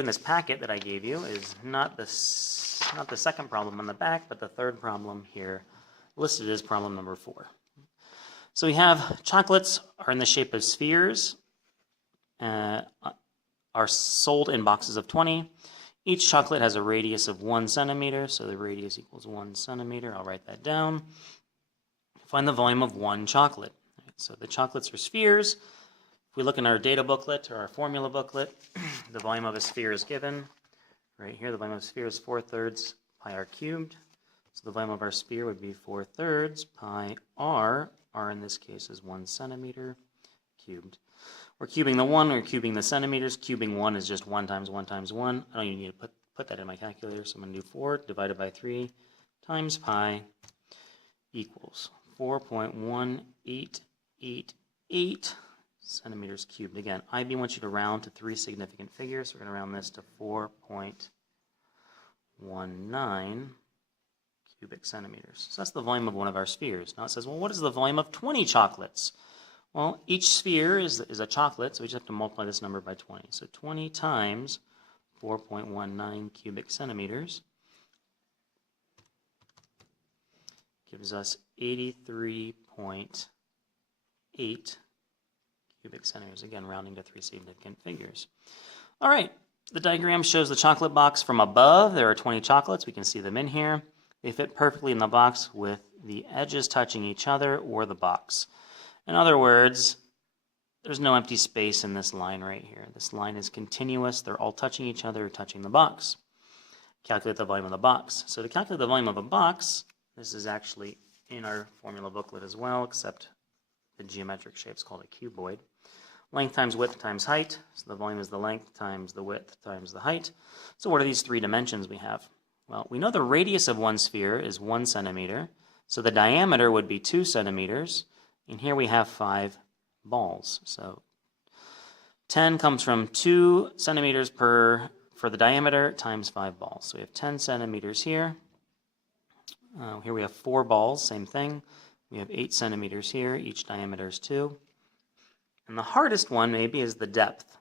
in this packet that I gave you is not the second problem on the back, but the third problem here listed as problem number 4. So we have chocolates are in the shape of spheres, are sold in boxes of 20. Each chocolate has a radius of 1 centimeter, so the radius equals 1 centimeter. I'll write that down. Find the volume of one chocolate. So the chocolates are spheres. If we look in our data booklet or our formula booklet, the volume of a sphere is given. Right here, the volume of a sphere is 4/3 pi r cubed. So the volume of our sphere would be 4/3 pi r. R in this case is 1 centimeter cubed. We're cubing the 1, we're cubing the centimeters. Cubing 1 is just 1 times 1 times 1. I don't even need to put that in my calculator, so I'm going to do 4 divided by 3 times pi equals 4.1888 centimeters cubed. Again, IB wants you to round to 3 significant figures, so we're going to round this to 4.19 cubic centimeters. So that's the volume of one of our spheres. Now it says, well, what is the volume of 20 chocolates? Well, each sphere is a chocolate, so we just have to multiply this number by 20. So 20 times 4.19 cubic centimeters gives us 83.8 cubic centimeters. Again, rounding to 3 significant figures. All right, the diagram shows the chocolate box from above. There are 20 chocolates. We can see them in here. They fit perfectly in the box with the edges touching each other or the box. In other words, there's no empty space in this line right here. This line is continuous. They're all touching each other, touching the box. Calculate the volume of the box. So to calculate the volume of a box, this is actually in our formula booklet as well, except the geometric shape is called a cuboid. Length times width times height. So the volume is the length times the width times the height. So what are these 3 dimensions we have? Well, we know the radius of one sphere is 1 centimeter. So the diameter would be 2 centimeters. And here we have 5 balls. So 10 comes from 2 centimeters for the diameter times 5 balls. So we have 10 centimeters here. Here we have 4 balls, same thing. We have 8 centimeters here. Each diameter is 2. And the hardest one maybe is the depth.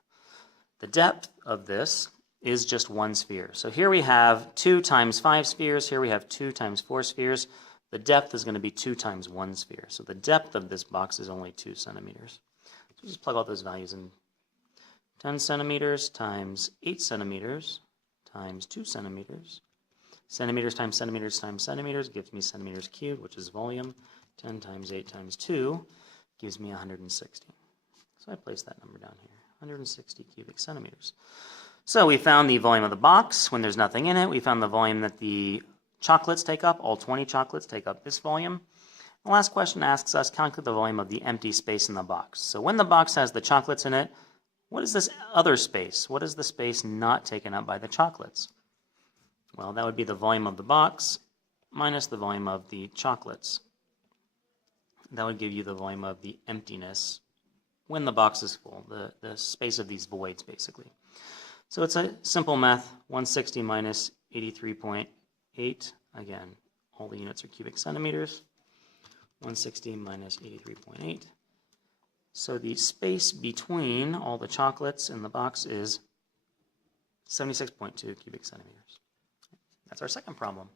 The depth of this is just 1 sphere. So here we have 2 times 5 spheres. Here we have 2 times 4 spheres. The depth is going to be 2 times 1 sphere. So the depth of this box is only 2 centimeters. So just plug all those values in. 10 centimeters times 8 centimeters times 2 centimeters. Centimeters times centimeters times centimeters gives me centimeters cubed, which is volume. 10 times 8 times 2 gives me 160. So I place that number down here, 160 cubic centimeters. So we found the volume of the box when there's nothing in it. We found the volume that the chocolates take up. All 20 chocolates take up this volume. The last question asks us, calculate the volume of the empty space in the box. So when the box has the chocolates in it, what is this other space? What is the space not taken up by the chocolates? Well, that would be the volume of the box minus the volume of the chocolates. That would give you the volume of the emptiness when the box is full, the space of these voids, basically. So it's a simple math, 160 minus 83.8. Again, all the units are cubic centimeters. 160 minus 83.8. So the space between all the chocolates in the box is 76.2 cubic centimeters. That's our second problem.